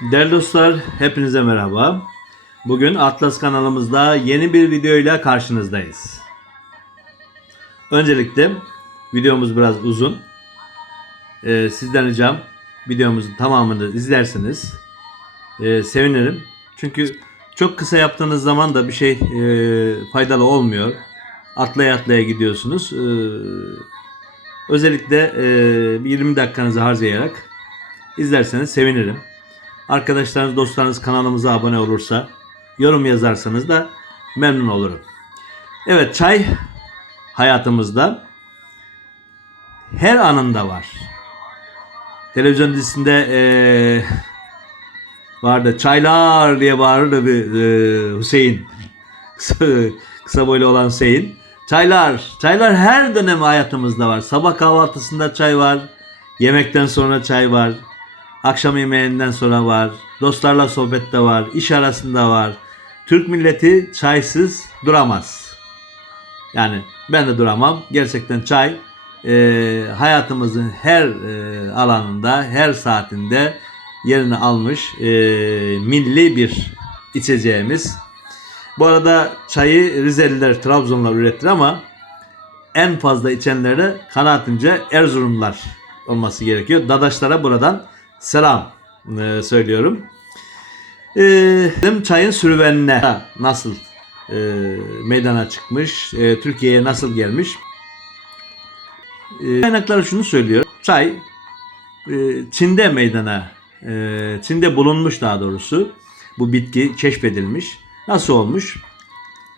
Değerli dostlar, hepinize merhaba. Bugün Atlas kanalımızda yeni bir videoyla karşınızdayız. Öncelikle videomuz biraz uzun. Ee, sizden ricam videomuzun tamamını izlerseniz e, sevinirim. Çünkü çok kısa yaptığınız zaman da bir şey e, faydalı olmuyor. Atlaya atlaya gidiyorsunuz. Ee, özellikle e, bir 20 dakikanızı harcayarak izlerseniz sevinirim. Arkadaşlarınız, dostlarınız kanalımıza abone olursa, yorum yazarsanız da memnun olurum. Evet, çay hayatımızda her anında var. Televizyon dizisinde eee vardı. Çaylar diye bağırırdı bir eee, Hüseyin. Kısa, kısa boylu olan Hüseyin. Çaylar. Çaylar her dönem hayatımızda var. Sabah kahvaltısında çay var. Yemekten sonra çay var. Akşam yemeğinden sonra var. Dostlarla sohbette var. iş arasında var. Türk milleti çaysız duramaz. Yani ben de duramam. Gerçekten çay e, hayatımızın her e, alanında, her saatinde yerini almış e, milli bir içeceğimiz. Bu arada çayı Rizeliler, Trabzonlar üretir ama en fazla içenleri de kanaatimce Erzurumlar olması gerekiyor. Dadaşlara buradan selam e, söylüyorum. E, çayın sürüvenine nasıl e, meydana çıkmış, e, Türkiye'ye nasıl gelmiş? E, kaynakları şunu söylüyor. Çay e, Çin'de meydana, e, Çin'de bulunmuş daha doğrusu. Bu bitki keşfedilmiş. Nasıl olmuş?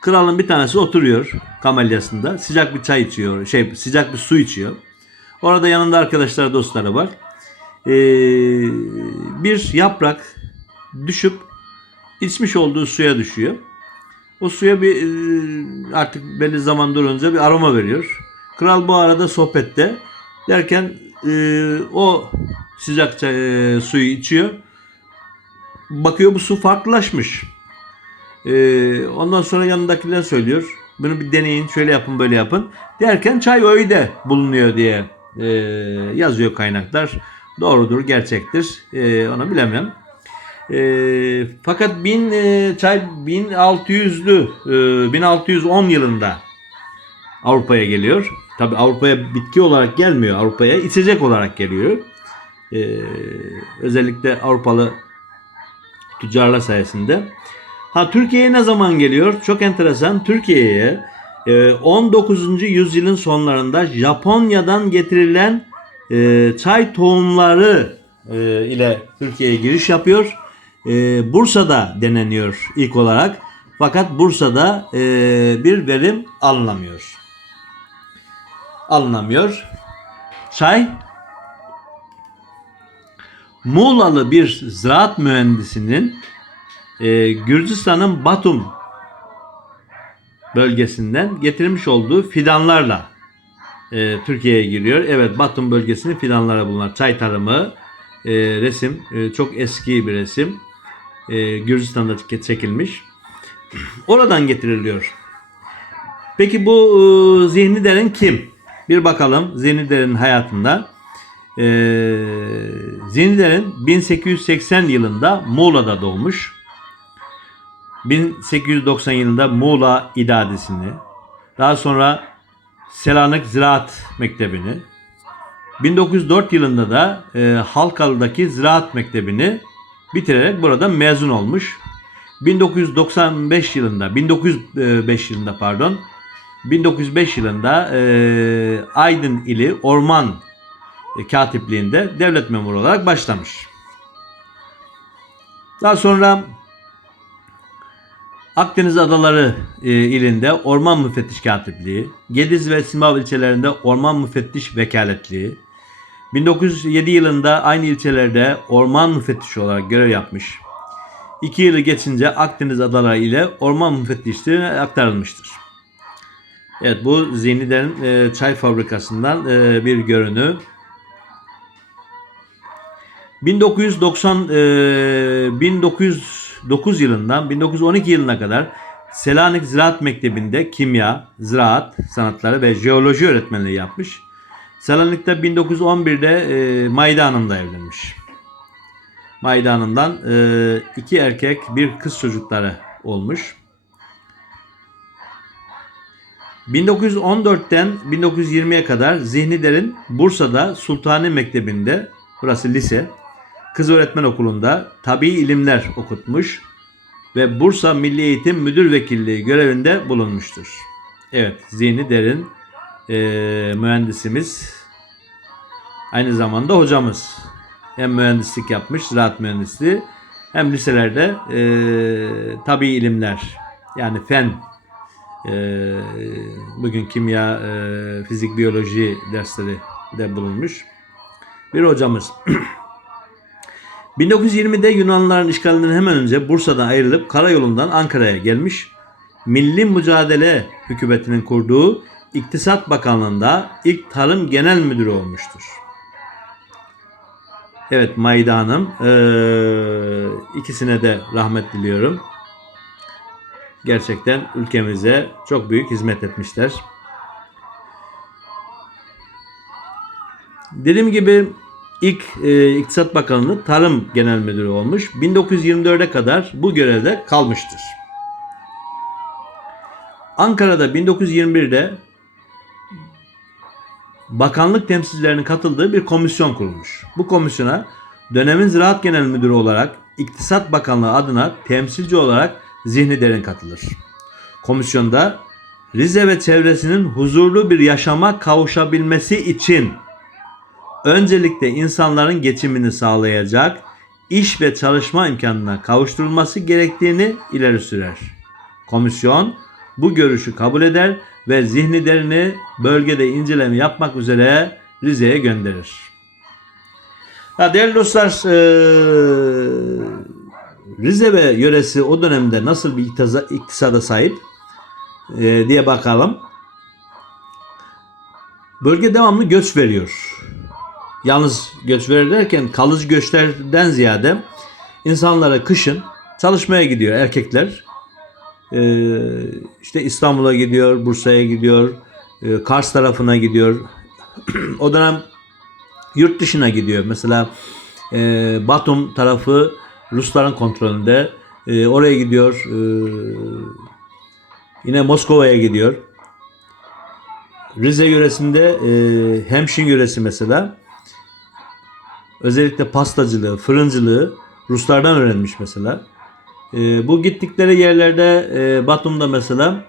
Kralın bir tanesi oturuyor kamelyasında. Sıcak bir çay içiyor. Şey sıcak bir su içiyor. Orada yanında arkadaşlar dostları var. Ee, bir yaprak düşüp içmiş olduğu suya düşüyor. O suya bir e, artık belli zaman durunca bir aroma veriyor. Kral bu arada sohbette derken e, o sıcak e, suyu içiyor. Bakıyor bu su farklılaşmış. E, ondan sonra yanındakiler söylüyor. Bunu bir deneyin, şöyle yapın, böyle yapın. Derken çay öyle bulunuyor diye e, yazıyor kaynaklar. Doğrudur, gerçektir. E, onu bilemem. E, fakat bin, e, çay 1600'lü, e, 1610 yılında Avrupa'ya geliyor. Tabi Avrupa'ya bitki olarak gelmiyor. Avrupa'ya içecek olarak geliyor. E, özellikle Avrupalı tüccarlar sayesinde. Ha Türkiye'ye ne zaman geliyor? Çok enteresan. Türkiye'ye e, 19. yüzyılın sonlarında Japonya'dan getirilen e, çay tohumları e, ile Türkiye'ye giriş yapıyor. E, Bursa'da deneniyor ilk olarak. Fakat Bursa'da e, bir verim alınamıyor. Alınamıyor. Çay Muğlalı bir ziraat mühendisinin e, Gürcistan'ın Batum bölgesinden getirmiş olduğu fidanlarla e, Türkiye'ye giriyor. Evet Batum bölgesinin fidanlara bulunan çay tarımı e, resim e, çok eski bir resim. E, Gürcistan'da çekilmiş. Oradan getiriliyor. Peki bu e, Zihni Derin kim? Bir bakalım Zihni Derin hayatında. E, Zihni Derin 1880 yılında Muğla'da doğmuş. 1890 yılında Muğla İdadisi'ni, daha sonra Selanik Ziraat Mektebi'ni, 1904 yılında da e, Halkalı'daki Ziraat Mektebi'ni bitirerek buradan mezun olmuş. 1995 yılında, 1905 yılında pardon, 1905 yılında e, Aydın ili Orman Katipliğinde devlet memuru olarak başlamış. Daha sonra Akdeniz Adaları e, ilinde Orman Müfettiş Katipliği, Gediz ve Simav ilçelerinde Orman Müfettiş Vekaletliği, 1907 yılında aynı ilçelerde orman müfettişi olarak görev yapmış. İki yılı geçince Akdeniz Adaları ile orman müfettişliğine aktarılmıştır. Evet bu Zihni'den e, çay fabrikasından e, bir görünü. 1990 e, 1909 yılından 1912 yılına kadar Selanik Ziraat Mektebi'nde kimya, ziraat sanatları ve jeoloji öğretmenliği yapmış. Selanik'te 1911'de e, Mayda Hanım'la evlenmiş. Mayda Hanım'dan e, iki erkek bir kız çocukları olmuş. 1914'ten 1920'ye kadar Zihni Derin Bursa'da Sultani Mektebi'nde, burası lise, kız öğretmen okulunda tabi ilimler okutmuş ve Bursa Milli Eğitim Müdür Vekilliği görevinde bulunmuştur. Evet, Zihni Derin e, mühendisimiz, aynı zamanda hocamız. Hem mühendislik yapmış, ziraat mühendisliği, hem liselerde e, tabi ilimler, yani fen ee, bugün kimya, e, fizik, biyoloji dersleri de bulunmuş bir hocamız. 1920'de Yunanlıların işgalinden hemen önce Bursa'dan ayrılıp karayolundan Ankara'ya gelmiş. Milli Mücadele Hükümeti'nin kurduğu İktisat Bakanlığı'nda ilk Tarım Genel Müdürü olmuştur. Evet Mayda Hanım, ikisine de rahmet diliyorum gerçekten ülkemize çok büyük hizmet etmişler. Dediğim gibi ilk e, İktisat Bakanlığı Tarım Genel Müdürü olmuş. 1924'e kadar bu görevde kalmıştır. Ankara'da 1921'de bakanlık temsilcilerinin katıldığı bir komisyon kurulmuş. Bu komisyona dönemin Ziraat Genel Müdürü olarak İktisat Bakanlığı adına temsilci olarak Zihni Derin katılır. Komisyonda Rize ve çevresinin huzurlu bir yaşama kavuşabilmesi için öncelikle insanların geçimini sağlayacak iş ve çalışma imkanına kavuşturulması gerektiğini ileri sürer. Komisyon bu görüşü kabul eder ve zihni derini bölgede inceleme yapmak üzere Rize'ye gönderir. Ha, değerli dostlar, eee Rize ve yöresi o dönemde nasıl bir iktisada sahip e, diye bakalım. Bölge devamlı göç veriyor. Yalnız göç verir derken kalıcı göçlerden ziyade insanlara kışın çalışmaya gidiyor erkekler. E, işte İstanbul'a gidiyor, Bursa'ya gidiyor, e, Kars tarafına gidiyor. o dönem yurt dışına gidiyor. Mesela e, Batum tarafı Rusların kontrolünde. E, oraya gidiyor. E, yine Moskova'ya gidiyor. Rize yöresinde e, Hemşin yöresi mesela özellikle pastacılığı, fırıncılığı Ruslardan öğrenmiş mesela. E, bu gittikleri yerlerde e, Batum'da mesela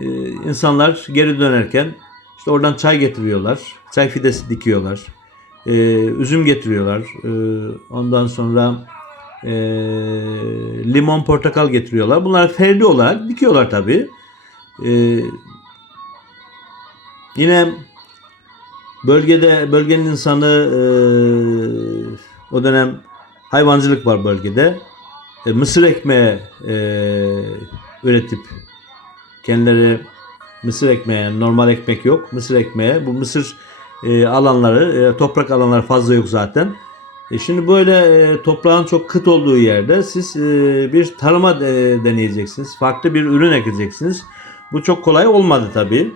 e, insanlar geri dönerken işte oradan çay getiriyorlar. Çay fidesi dikiyorlar. E, üzüm getiriyorlar. E, ondan sonra e, limon, portakal getiriyorlar. Bunlar ferdi olarak dikiyorlar tabii. E, yine bölgede bölgenin insanı e, o dönem hayvancılık var bölgede. E, mısır ekmeği e, üretip kendileri mısır ekmeği normal ekmek yok. Mısır ekmeği bu mısır e, alanları e, toprak alanları fazla yok zaten. E şimdi böyle e, toprağın çok kıt olduğu yerde siz e, bir tarıma e, deneyeceksiniz. Farklı bir ürün ekeceksiniz. Bu çok kolay olmadı tabii.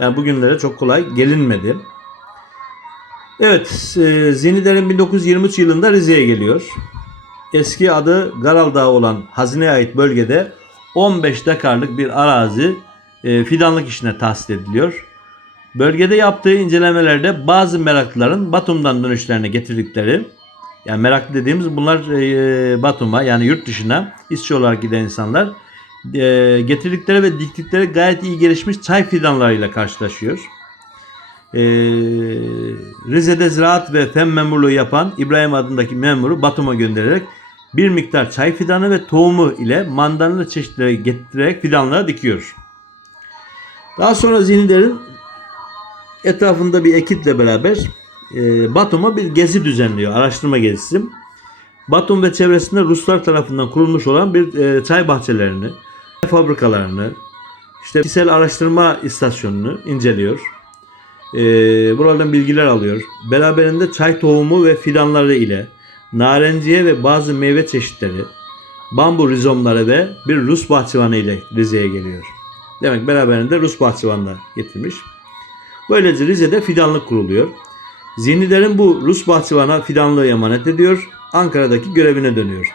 Yani bugünlere çok kolay gelinmedi. Evet, e, Zihnilerin 1923 yılında Rize'ye geliyor. Eski adı Garal Dağı olan hazineye ait bölgede 15 dekarlık bir arazi e, fidanlık işine tahsis ediliyor. Bölgede yaptığı incelemelerde bazı meraklıların Batum'dan dönüşlerine getirdikleri yani meraklı dediğimiz bunlar e, Batum'a yani yurt dışına işçi olarak giden insanlar getirdikleri ve diktikleri gayet iyi gelişmiş çay fidanlarıyla karşılaşıyor. E, Rize'de ziraat ve fen memurluğu yapan İbrahim adındaki memuru Batum'a göndererek bir miktar çay fidanı ve tohumu ile mandalina çeşitleri getirerek fidanlara dikiyor. Daha sonra Zihnilerin etrafında bir ekiple beraber e, Batum'a bir gezi düzenliyor. Araştırma gezisi. Batum ve çevresinde Ruslar tarafından kurulmuş olan bir e, çay bahçelerini, fabrikalarını, işte kişisel araştırma istasyonunu inceliyor. E, buradan bilgiler alıyor. Beraberinde çay tohumu ve fidanları ile narenciye ve bazı meyve çeşitleri, bambu rizomları ve bir Rus bahçıvanı ile Rize'ye geliyor. Demek beraberinde Rus bahçıvanla getirmiş. Böylece Rize'de fidanlık kuruluyor. Zihnilerin bu Rus bahçıvana fidanlığı emanet ediyor. Ankara'daki görevine dönüyor.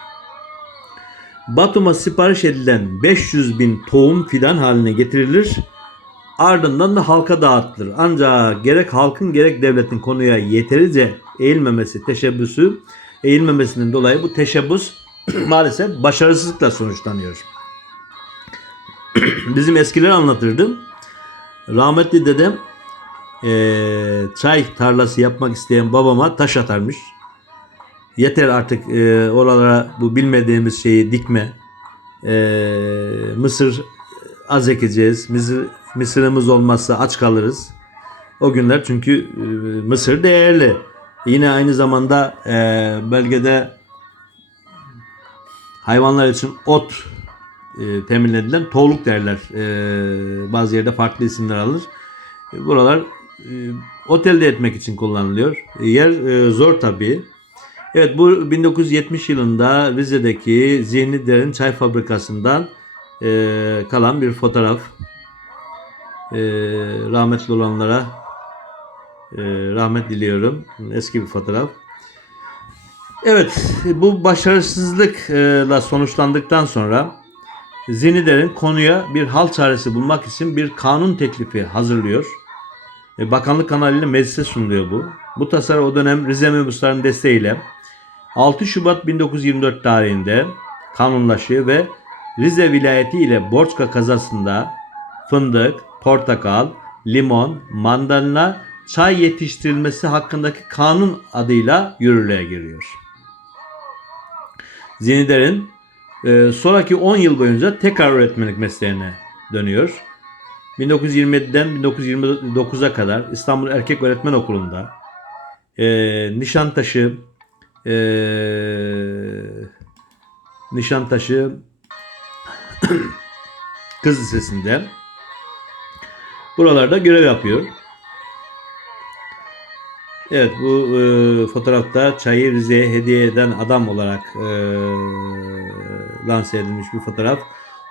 Batum'a sipariş edilen 500 bin tohum fidan haline getirilir. Ardından da halka dağıtılır. Ancak gerek halkın gerek devletin konuya yeterince eğilmemesi, teşebbüsü eğilmemesinden dolayı bu teşebbüs maalesef başarısızlıkla sonuçlanıyor. Bizim eskiler anlatırdı. Rahmetli dedem eee, çay tarlası yapmak isteyen babama taş atarmış. Yeter artık eee, oralara bu bilmediğimiz şeyi dikme. Eee, mısır az ekeceğiz. Mısır, mısırımız olmazsa aç kalırız. O günler çünkü eee, mısır değerli. Yine aynı zamanda eee, bölgede hayvanlar için ot e, temin edilen toğluk derler. E, bazı yerde farklı isimler alır. E, buralar e, ot elde etmek için kullanılıyor. E, yer e, zor tabii. Evet bu 1970 yılında Rize'deki Zihni Derin Çay Fabrikası'ndan e, kalan bir fotoğraf. E, rahmetli olanlara e, rahmet diliyorum. Eski bir fotoğraf. Evet, bu başarısızlıkla sonuçlandıktan sonra Zinider'in konuya bir hal çaresi bulmak için bir kanun teklifi hazırlıyor. E, Bakanlık kanalıyla meclise sunuluyor bu. Bu tasarı o dönem Rize Mebusların desteğiyle 6 Şubat 1924 tarihinde kanunlaşıyor ve Rize vilayeti ile Borçka kazasında fındık, portakal, limon, mandalina, çay yetiştirilmesi hakkındaki kanun adıyla yürürlüğe giriyor. Zinider'in e, sonraki 10 yıl boyunca tekrar öğretmenlik mesleğine dönüyor. 1927'den 1929'a kadar İstanbul Erkek Öğretmen Okulu'nda e, Nişantaşı e, Nişantaşı Kız Lisesi'nde buralarda görev yapıyor. Evet bu e, fotoğrafta çayı Rize'ye hediye eden adam olarak e, lanse edilmiş bir fotoğraf.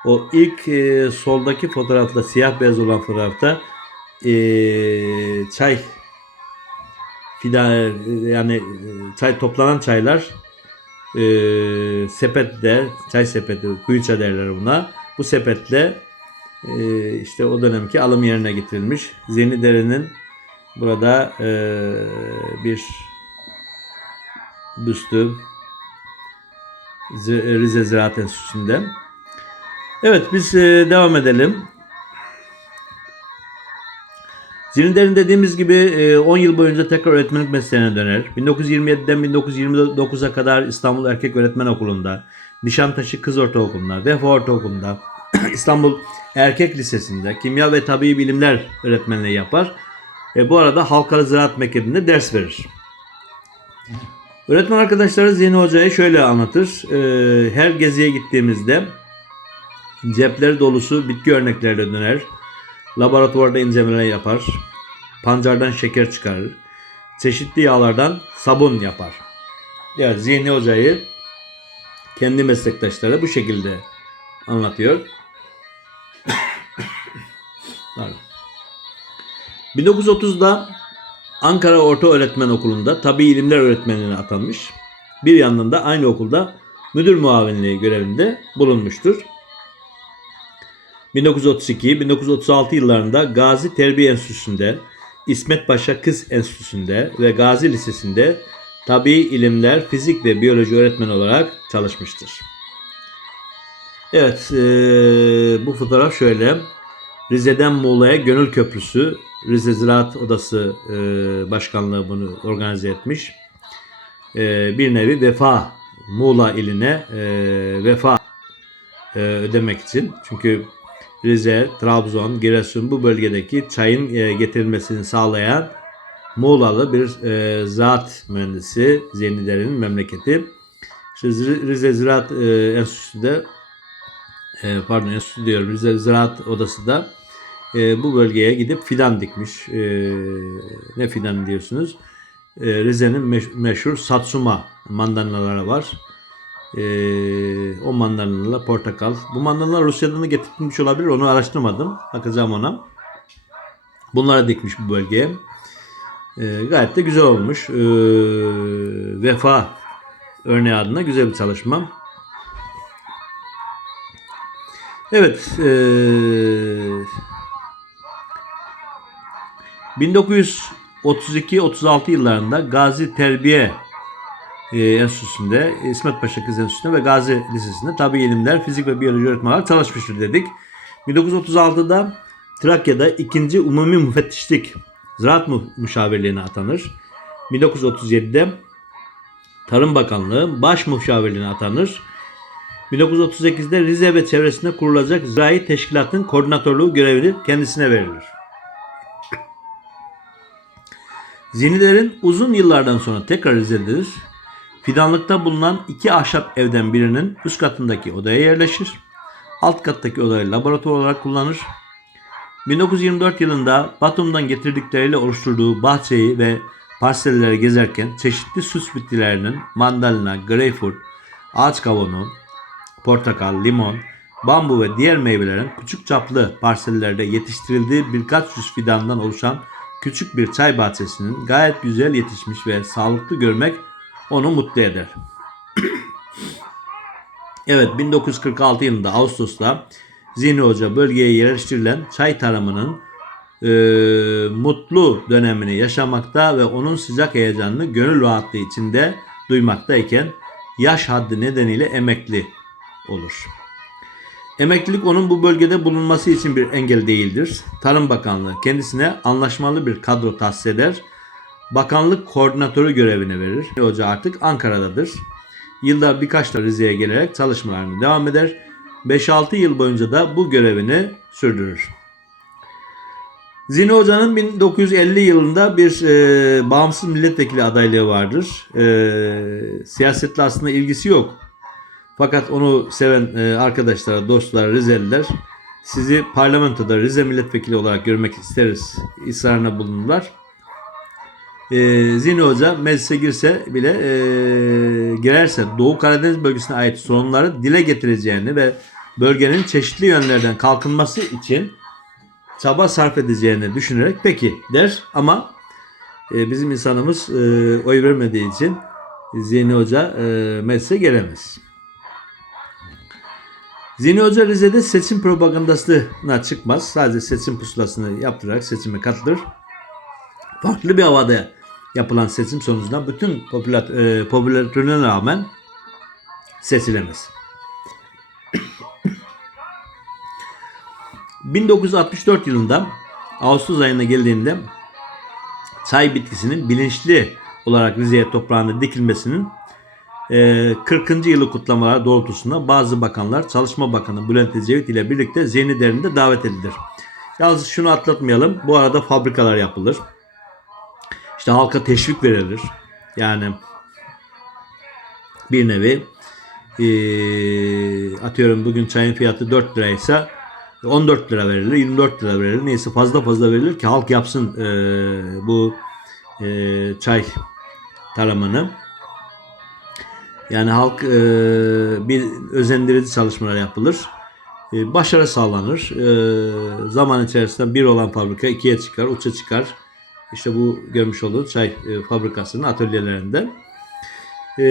O ilk e, soldaki fotoğrafta siyah beyaz olan fotoğrafta e, çay fidan yani çay toplanan çaylar e, sepetle çay sepeti kuyuça derler buna. Bu sepetle e, işte o dönemki alım yerine getirilmiş. Zenidere'nin Burada eee, bir büstü Z- Rize Ziraat Enstitüsü'nde. Evet biz eee, devam edelim. Zilinder'in dediğimiz gibi eee, 10 yıl boyunca tekrar öğretmenlik mesleğine döner. 1927'den 1929'a kadar İstanbul Erkek Öğretmen Okulu'nda, Nişantaşı Kız Ortaokulu'nda, Vefa Ortaokulu'nda, İstanbul Erkek Lisesi'nde kimya ve tabi bilimler öğretmenliği yapar. E, bu arada Halkalı Ziraat Mektebi'nde ders verir. Öğretmen arkadaşları Zihni Hoca'ya şöyle anlatır. E, her geziye gittiğimizde cepleri dolusu bitki örneklerle döner. Laboratuvarda incelemeler yapar. Pancardan şeker çıkarır. Çeşitli yağlardan sabun yapar. Yani Zihni Hoca'yı kendi meslektaşları bu şekilde anlatıyor. Pardon. 1930'da Ankara Orta Öğretmen Okulu'nda tabi ilimler öğretmenliğine atanmış. Bir yandan da aynı okulda müdür muavinliği görevinde bulunmuştur. 1932-1936 yıllarında Gazi Terbiye Enstitüsü'nde, İsmet Paşa Kız Enstitüsü'nde ve Gazi Lisesi'nde tabi ilimler, fizik ve biyoloji öğretmeni olarak çalışmıştır. Evet, eee, bu fotoğraf şöyle. Rize'den Muğla'ya Gönül Köprüsü, Rize Ziraat Odası eee, Başkanlığı bunu organize etmiş. Eee, bir nevi vefa, Muğla iline eee, vefa eee, ödemek için. Çünkü Rize, Trabzon, Giresun bu bölgedeki çayın eee, getirilmesini sağlayan Muğla'lı bir eee ziraat mühendisi Zeyniler'in memleketi. İşte Rize Ziraat eee, Enstitüsü'de e, pardon enstitü diyorum Rize Ziraat Odası da e, bu bölgeye gidip fidan dikmiş. E, ne fidan diyorsunuz? E, Rize'nin meş- meşhur Satsuma mandalinaları var. E, o mandalinalar portakal. Bu mandalinalar Rusya'dan da getirilmiş olabilir. Onu araştırmadım. Bakacağım ona. Bunları dikmiş bu bölgeye. E, gayet de güzel olmuş. E, vefa örneği adına güzel bir çalışma. Evet. eee 1932-36 yıllarında Gazi Terbiye e, Enstitüsü'nde, İsmet Paşa Kız Enstitüsü'nde ve Gazi Lisesi'nde tabi ilimler, fizik ve biyoloji öğretmen olarak çalışmıştır dedik. 1936'da Trakya'da ikinci umumi müfettişlik ziraat müşavirliğine atanır. 1937'de Tarım Bakanlığı baş müşavirliğine atanır. 1938'de Rize ve çevresinde kurulacak zirai teşkilatın koordinatörlüğü görevini kendisine verilir. Zinilerin uzun yıllardan sonra tekrar Rize'dedir. Fidanlıkta bulunan iki ahşap evden birinin üst katındaki odaya yerleşir. Alt kattaki odayı laboratuvar olarak kullanır. 1924 yılında Batum'dan getirdikleriyle oluşturduğu bahçeyi ve parselleri gezerken çeşitli süs bitkilerinin mandalina, greyfurt, ağaç kavunu, portakal, limon, bambu ve diğer meyvelerin küçük çaplı parsellerde yetiştirildiği birkaç yüz fidandan oluşan küçük bir çay bahçesinin gayet güzel yetişmiş ve sağlıklı görmek onu mutlu eder. evet 1946 yılında Ağustos'ta Zihni Hoca bölgeye yerleştirilen çay tarımının e, mutlu dönemini yaşamakta ve onun sıcak heyecanını gönül rahatlığı içinde duymaktayken yaş haddi nedeniyle emekli olur. Emeklilik onun bu bölgede bulunması için bir engel değildir. Tarım Bakanlığı kendisine anlaşmalı bir kadro tahsis eder. Bakanlık koordinatörü görevini verir. Hoca artık Ankara'dadır. Yılda birkaç da Rize'ye gelerek çalışmalarını devam eder. 5-6 yıl boyunca da bu görevini sürdürür. Zine Hoca'nın 1950 yılında bir e, bağımsız milletvekili adaylığı vardır. E, siyasetle aslında ilgisi yok. Fakat onu seven e, arkadaşlara, dostlara, Rizeliler sizi parlamentoda Rize milletvekili olarak görmek isteriz ısrarına bulundular. E, Zini Hoca meclise girse bile e, girerse Doğu Karadeniz bölgesine ait sorunları dile getireceğini ve bölgenin çeşitli yönlerden kalkınması için çaba sarf edeceğini düşünerek peki der ama e, bizim insanımız e, oy vermediği için Zihni Hoca e, meclise gelemez. Zihni Hoca Rize'de seçim propagandasına çıkmaz. Sadece seçim pusulasını yaptırarak seçime katılır. Farklı bir havada yapılan seçim sonucunda bütün popüler, e, popülaritesine rağmen seçilemez. 1964 yılında Ağustos ayına geldiğinde çay bitkisinin bilinçli olarak Rize'ye toprağında dikilmesinin 40. yılı kutlamalar doğrultusunda bazı bakanlar Çalışma Bakanı Bülent Ecevit ile birlikte Zeyni Derin'de davet edilir. Yalnız şunu atlatmayalım. Bu arada fabrikalar yapılır. İşte halka teşvik verilir. Yani bir nevi e, atıyorum bugün çayın fiyatı 4 liraysa 14 lira verilir, 24 lira verilir. Neyse fazla fazla verilir ki halk yapsın e, bu e, çay tarımını. Yani halk e, bir özendirici çalışmalar yapılır. E, başarı sağlanır. E, zaman içerisinde bir olan fabrika ikiye çıkar, uça çıkar. İşte bu görmüş olduğunuz çay e, fabrikasının atölyelerinden. E,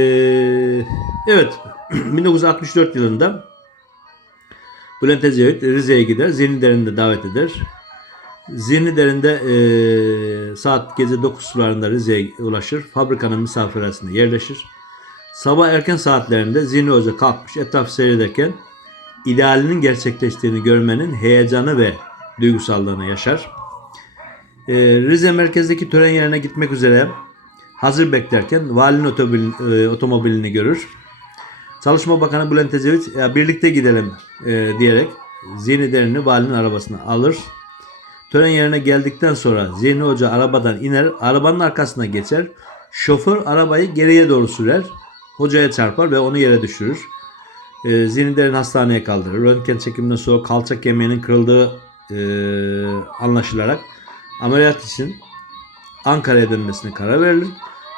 evet, 1964 yılında Bülent Ecevit Rize'ye gider. Zirnideren'de davet eder. Zirnideren'de e, saat gece 9 sularında Rize'ye ulaşır. Fabrikanın misafirhanesinde yerleşir. Sabah erken saatlerinde Zihni Hoca kalkmış etraf seyrederken idealinin gerçekleştiğini görmenin heyecanı ve duygusallığını yaşar. E, Rize merkezdeki tören yerine gitmek üzere hazır beklerken valinin otomobil, e, otomobilini görür. Çalışma Bakanı Bülent Ecevit ya birlikte gidelim e, diyerek Zihni Derin'i valinin arabasına alır. Tören yerine geldikten sonra Zihni Hoca arabadan iner, arabanın arkasına geçer. Şoför arabayı geriye doğru sürer. Hocaya çarpar ve onu yere düşürür. E, Zihni Derin hastaneye kaldırır. Röntgen çekiminden sonra kalça kemiğinin kırıldığı e, anlaşılarak ameliyat için Ankara'ya dönmesine karar verilir.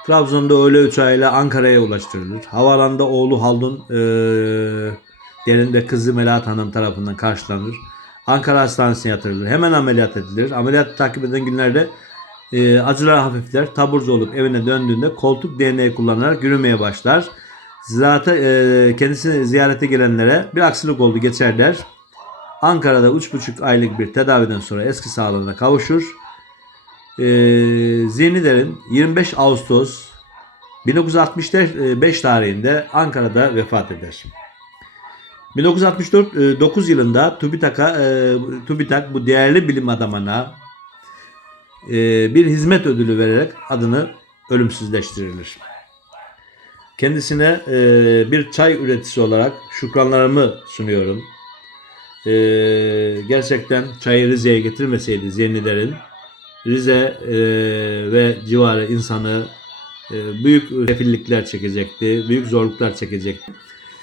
Trabzon'da öğle uçağıyla Ankara'ya ulaştırılır. Havalanda oğlu Haldun e, yerinde kızı Melahat Hanım tarafından karşılanır. Ankara Hastanesi'ne yatırılır. Hemen ameliyat edilir. Ameliyat takip eden günlerde e, acılar hafifler. Taburcu olup evine döndüğünde koltuk DNA kullanarak yürümeye başlar. Ziraate, e, kendisini ziyarete gelenlere bir aksilik oldu geçerler. Ankara'da 3,5 aylık bir tedaviden sonra eski sağlığına kavuşur. E, Zihnider'in 25 Ağustos 1965 tarihinde Ankara'da vefat eder. 1964 e, 9 yılında TÜBİTAK'a e, TÜBİTAK bu değerli bilim adamına e, bir hizmet ödülü vererek adını ölümsüzleştirilir. Kendisine e, bir çay üreticisi olarak şükranlarımı sunuyorum. E, gerçekten çayı Rize'ye getirmeseydi Zeynilerin Rize e, ve civarı insanı e, büyük sefillikler çekecekti, büyük zorluklar çekecekti.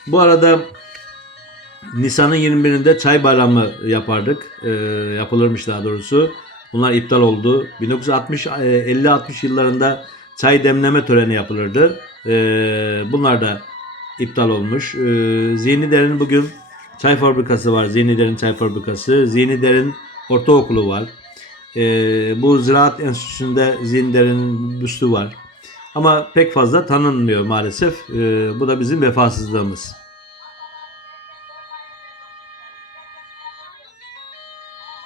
Bu arada Nisan'ın 21'inde çay bayramı yapardık. E, yapılırmış daha doğrusu. Bunlar iptal oldu. 1960 e, 50-60 yıllarında çay demleme töreni yapılırdı. E, bunlar da iptal olmuş. E, Zihnider'in bugün çay fabrikası var. Zihnider'in çay fabrikası. Zihnider'in ortaokulu var. Bu Ziraat Enstitüsü'nde Zihnider'in büstü var. Ama pek fazla tanınmıyor maalesef. Bu da bizim vefasızlığımız.